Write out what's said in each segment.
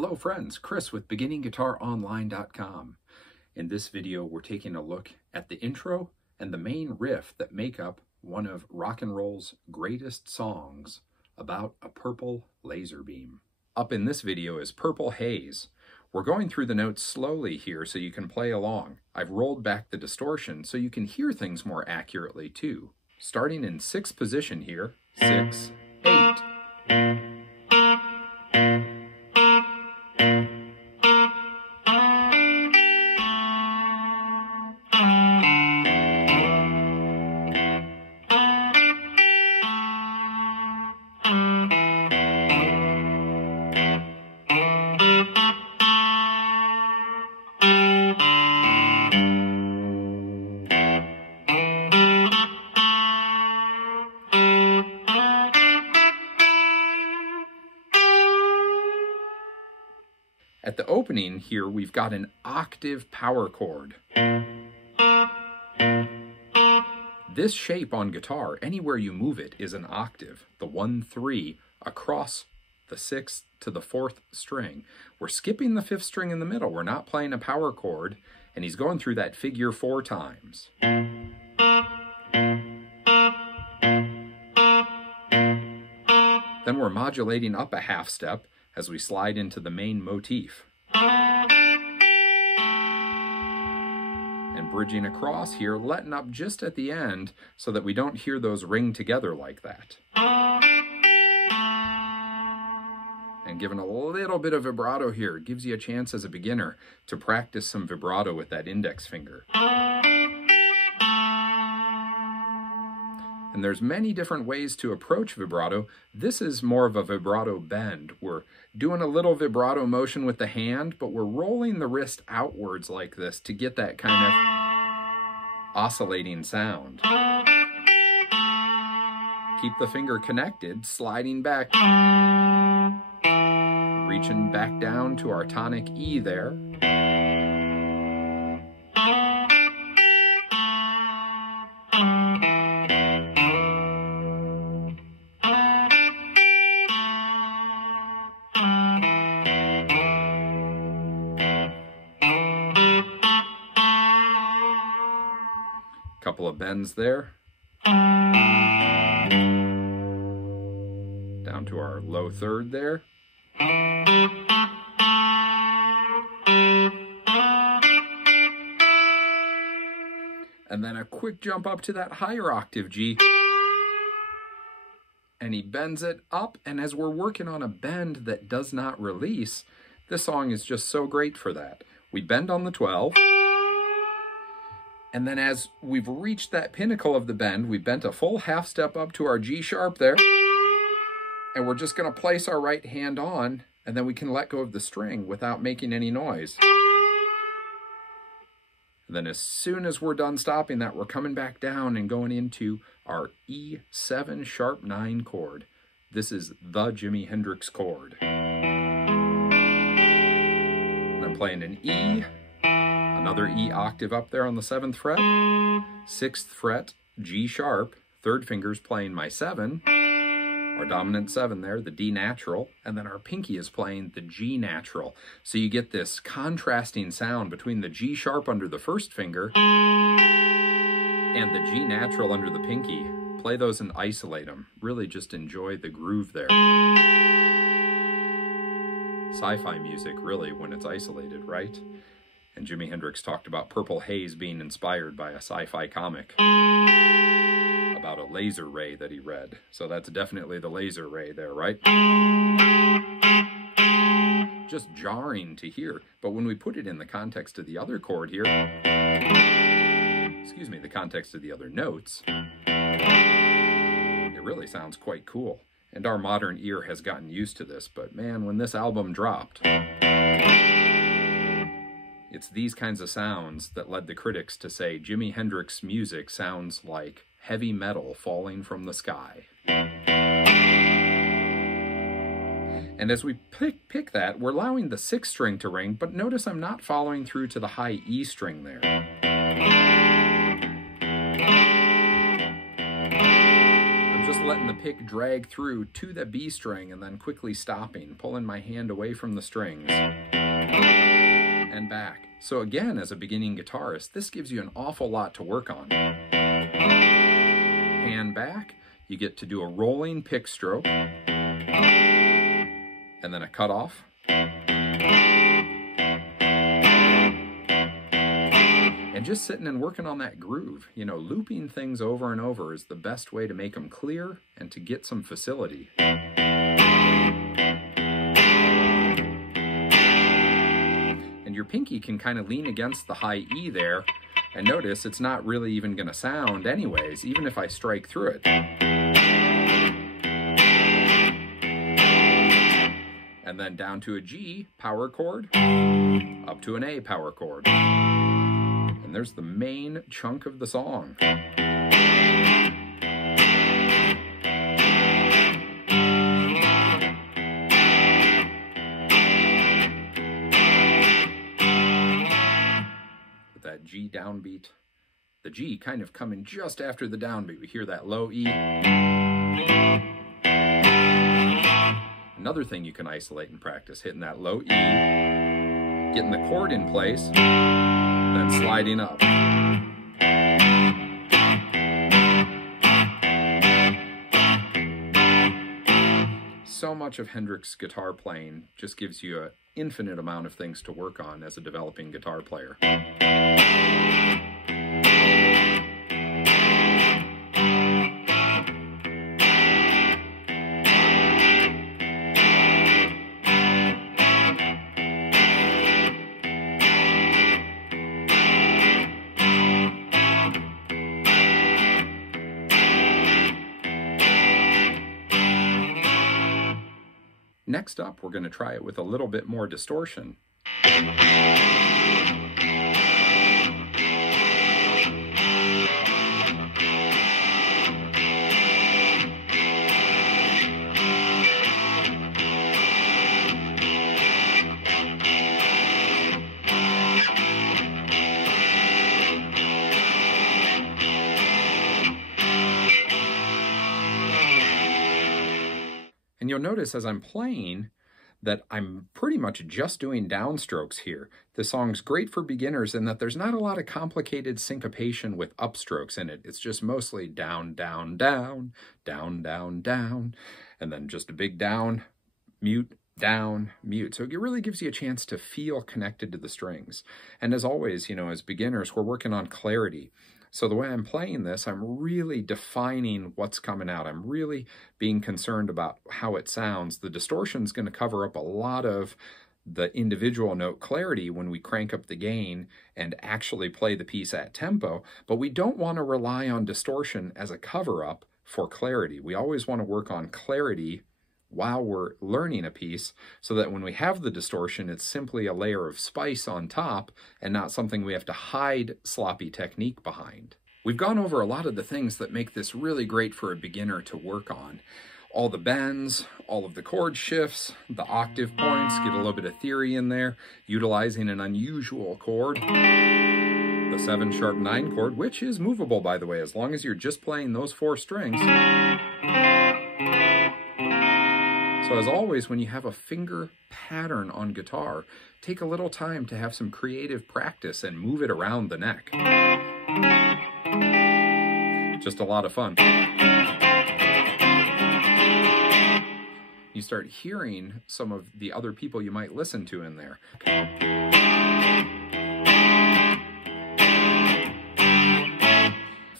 Hello friends, Chris with BeginningGuitarOnline.com. In this video, we're taking a look at the intro and the main riff that make up one of rock and roll's greatest songs about a purple laser beam. Up in this video is Purple Haze. We're going through the notes slowly here so you can play along. I've rolled back the distortion so you can hear things more accurately too. Starting in 6th position here, 6, 8. At the opening here, we've got an octave power chord. This shape on guitar, anywhere you move it, is an octave. The 1, 3 across the 6th to the 4th string. We're skipping the 5th string in the middle. We're not playing a power chord, and he's going through that figure 4 times. Then we're modulating up a half step as we slide into the main motif. And bridging across here, letting up just at the end so that we don't hear those ring together like that. And giving a little bit of vibrato here. It gives you a chance as a beginner to practice some vibrato with that index finger. And there's many different ways to approach vibrato. This is more of a vibrato bend. We're doing a little vibrato motion with the hand, but we're rolling the wrist outwards like this to get that kind of oscillating sound. Keep the finger connected, sliding back. Reaching back down to our tonic E there. Couple of bends there. Down to our low 3rd there. And then a quick jump up to that higher octave G. And he bends it up, and as we're working on a bend that does not release, this song is just so great for that. We bend on the 12. And then as we've reached that pinnacle of the bend, we bent a full half step up to our G sharp there. And we're just going to place our right hand on, and then we can let go of the string without making any noise. And then as soon as we're done stopping that, we're coming back down and going into our E7 sharp 9 chord. This is the Jimi Hendrix chord. And I'm playing an E. Another E octave up there on the 7th fret, 6th fret, G sharp, 3rd finger's playing my 7, our dominant 7 there, the D natural, and then our pinky is playing the G natural. So you get this contrasting sound between the G sharp under the 1st finger and the G natural under the pinky. Play those and isolate them. Really just enjoy the groove there. Sci-fi music, really, when it's isolated, right? And Jimi Hendrix talked about Purple Haze being inspired by a sci-fi comic about a laser ray that he read. So that's definitely the laser ray there, right? Just jarring to hear. But when we put it in the context of the other chord here, excuse me, the context of the other notes, it really sounds quite cool. And our modern ear has gotten used to this, but man, when this album dropped, it's these kinds of sounds that led the critics to say Jimi Hendrix music sounds like heavy metal falling from the sky. And as we pick that, we're allowing the 6th string to ring, but notice I'm not following through to the high E string there. I'm just just letting the pick drag through to the B string and then quickly stopping, pulling my hand away from the strings and back. So again, as a beginning guitarist, this gives you an awful lot to work on. Hand back, you get to do a rolling pick stroke, and then a cutoff. And just sitting and working on that groove, you know, looping things over and over is the best way to make them clear and to get some facility. And your pinky can kind of lean against the high E there, and notice it's not really even going to sound anyways, even if I strike through it. And then down to a G power chord, up to an A power chord. And there's the main chunk of the song. With that G downbeat, the G kind of coming just after the downbeat. We hear that low E. Another thing you can isolate and practice, hitting that low E, getting the chord in place, then sliding up. So much of Hendrix guitar playing just gives you an infinite amount of things to work on as a developing guitar player. Next up, we're going to try it with a little bit more distortion. And you'll notice as I'm playing that I'm pretty much just doing downstrokes here. The song's great for beginners in that there's not a lot of complicated syncopation with upstrokes in it. It's just mostly down, down, down, down, down, down, and then just a big down, mute, down, mute. So it really gives you a chance to feel connected to the strings. And as always, you know, as beginners, we're working on clarity. So the way I'm playing this, I'm really defining what's coming out. I'm really being concerned about how it sounds. The distortion is going to cover up a lot of the individual note clarity when we crank up the gain and actually play the piece at tempo, but we don't want to rely on distortion as a cover-up for clarity. We always want to work on clarity while we're learning a piece so that when we have the distortion, it's simply a layer of spice on top and not something we have to hide sloppy technique behind. We've gone over a lot of the things that make this really great for a beginner to work on. All the bends, all of the chord shifts, the octave points, get a little bit of theory in there, utilizing an unusual chord. The 7♯9 chord, which is movable, by the way, as long as you're just playing those 4 strings. So as always, when you have a finger pattern on guitar, take a little time to have some creative practice and move it around the neck. Just a lot of fun. You start hearing some of the other people you might listen to in there.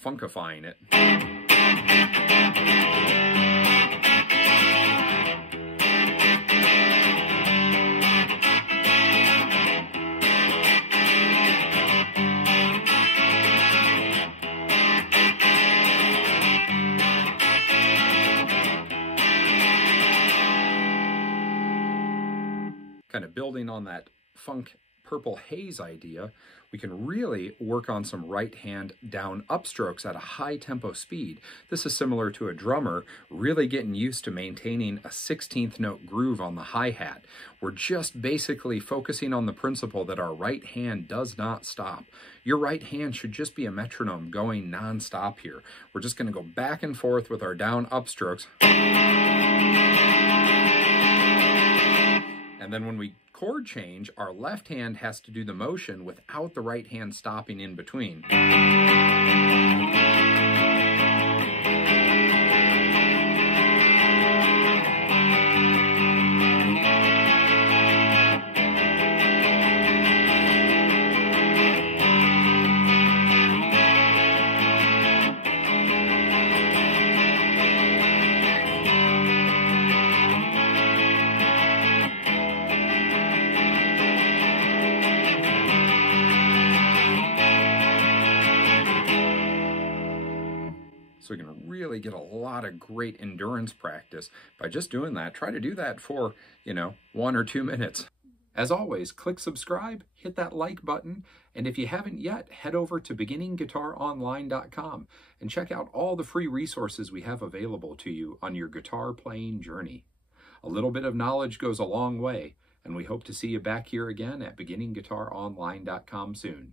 Funkifying it. Kind of building on that funk purple haze idea, we can really work on some right hand down upstrokes at a high tempo speed. This is similar to a drummer really getting used to maintaining a 16th note groove on the hi-hat. We're just basically focusing on the principle that our right hand does not stop. Your right hand should just be a metronome going non-stop here. We're just going to go back and forth with our down upstrokes. And then when we chord change, our left hand has to do the motion without the right hand stopping in between. So we can really get a lot of great endurance practice by just doing that. Try to do that for, 1 or 2 minutes. As always, click subscribe, hit that like button, and if you haven't yet, head over to beginningguitaronline.com and check out all the free resources we have available to you on your guitar playing journey. A little bit of knowledge goes a long way, and we hope to see you back here again at beginningguitaronline.com soon.